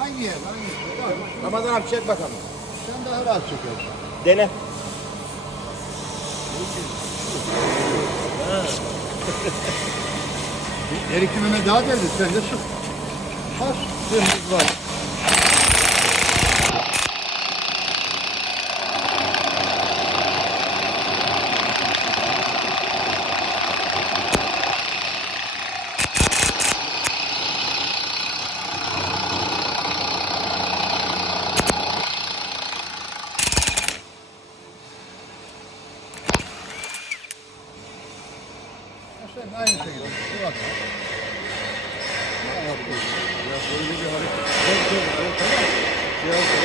Hangi yer? Hangi yer? Ramazan abi çek bakalım. Sen daha rahat çekersin. Dene. Her iki meme daha deldi. Sen de sık. Bas. Sırmız var. Sen aynı şekilde. Bak. Ya böyle bir hareket. Tamam.